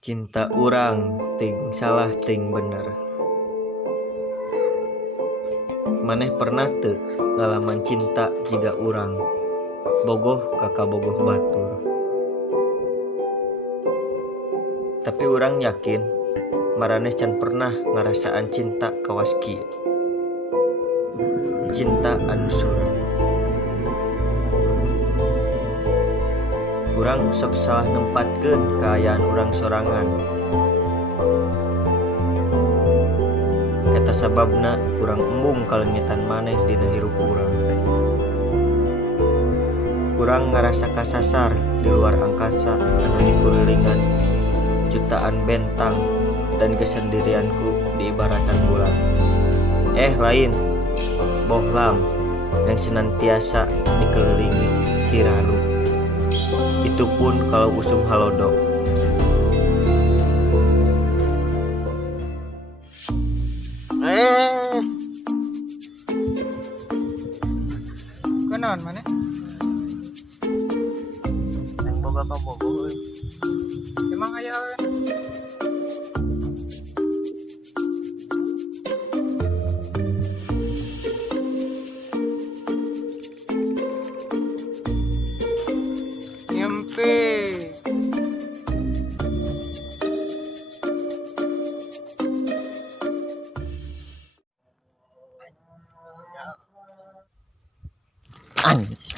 Cinta urang ting salah ting bener. Maneh pernah teu ngalaman cinta jiga urang bogoh kakak bogoh batur. Tapi urang yakin maraneh can pernah ngarasaan cinta kawas kieu. Cinta anu surang. Urang sok salah nempatkeun kaayaan urang sorangan. Eta sababna urang embung kalengitan maneh dina hirup urang. Urang ngarasa kasasar di luar angkasa anu dikelilingan jutaan bentang dan kesendirianku diibaratan bulan. Lain, bohlam yang senantiasa dikelilingi siraru. Itu pun kalau usum halodok. Kenaon mana? Yang boga ka bogoh. Emang aya nyampe.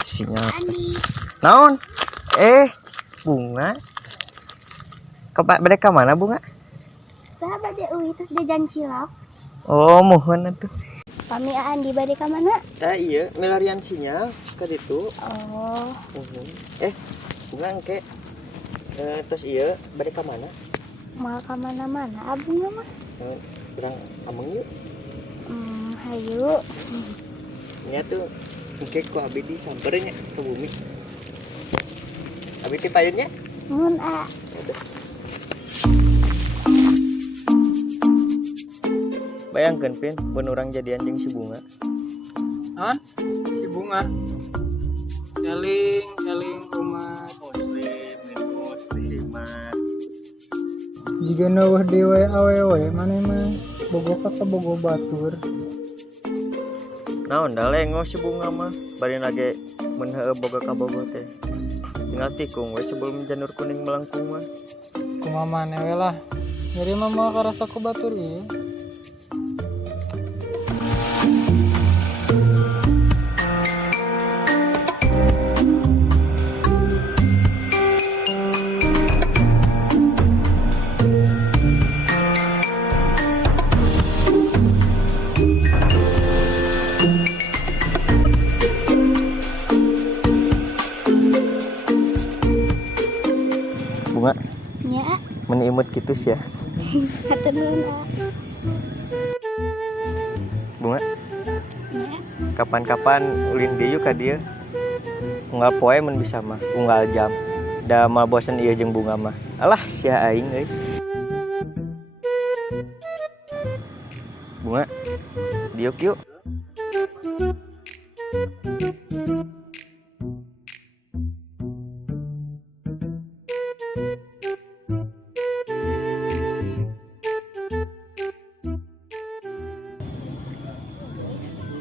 Sinyal. Naon? Bunga. Bade ka mana bunga? Tah bade euy terus jajan cilok. Oh, mohon atuh. Pami Andi bade ka mana? Tah ieu melarian sinyal ka ditu. Oh, Bunga engke terus ieu bade ka mana? mau ka mana-mana abungna mah. Urang ameng yuk. Hayu. Nya tuh engke ku abi disampereun nya ke bumi. Abi teh payunnya? Mun a. Yaudah. Bayangkeun Pin, mun urang jadian jeung si Bunga. Naon? Si Bunga. Eling umat muslimat. jika nawah dewa awewe mana mah bogo kakak bogo batur. Naon da lengo si Bunga mah, bari lage mun heueuh boga ka bogo teh. Tinggal tikung we sebelum janur kuning melengkung mah. Kumaha maneh we lah. Nyari mah moal karasa ku batur ieu. Bunga, Nya, mun imut kitu sia. hatur nuhun a. Bunga, Nya, kapan-kapan ulin dieu ka dieu. Unggal poe mun bisa mah, unggal jam. Da mal bosen ieu jeung Bunga mah. Alah, sia aing euy. Bunga, diuk yuk.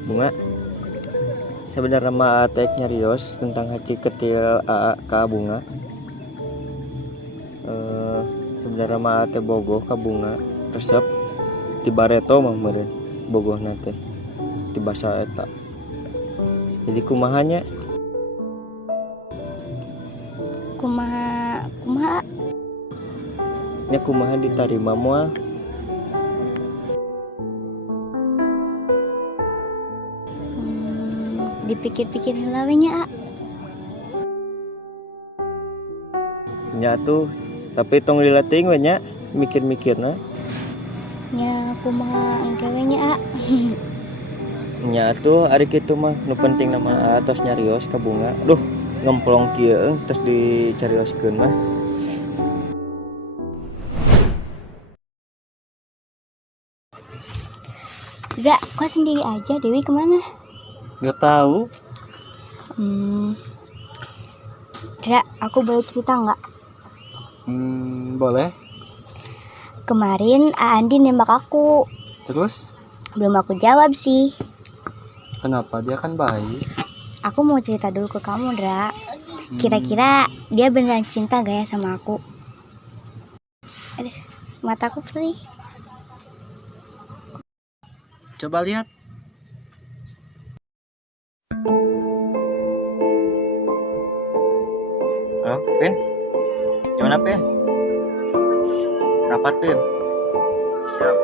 Bunga, sebenarnya mah teh nyarios tentang haci kecil AA ka Bunga. Sebenarnya mah teh bogoh ka Bunga resep tibareto mah meureun bogohna teh ti basa eta. Jadi kumahanya? kumaha? Nya kumaha ditarima moal? Dipikir-pikir heula we nya a. Nya tuh, tapi tong dilatih we nya mikir-mikirna. Nya kumaha engke we nya a. Nya tuh ari kitu mah nu penting nama tos nyarios ka Bunga. Duh, ngemplong kieu terus dicarioskeun mah. Udah, kok sendiri aja, Dewi kemana? Gak tahu. Dra, aku boleh cerita nggak? Boleh. Kemarin Andi nembak aku. Terus Belum aku jawab sih. kenapa? Dia kan baik. Aku mau cerita dulu ke kamu, Dra. Kira-kira dia beneran cinta gak ya sama aku? Aduh, mataku perih. Coba lihat. Halo, Pin. Gimana, Pin? Rapat, Pin. Siap.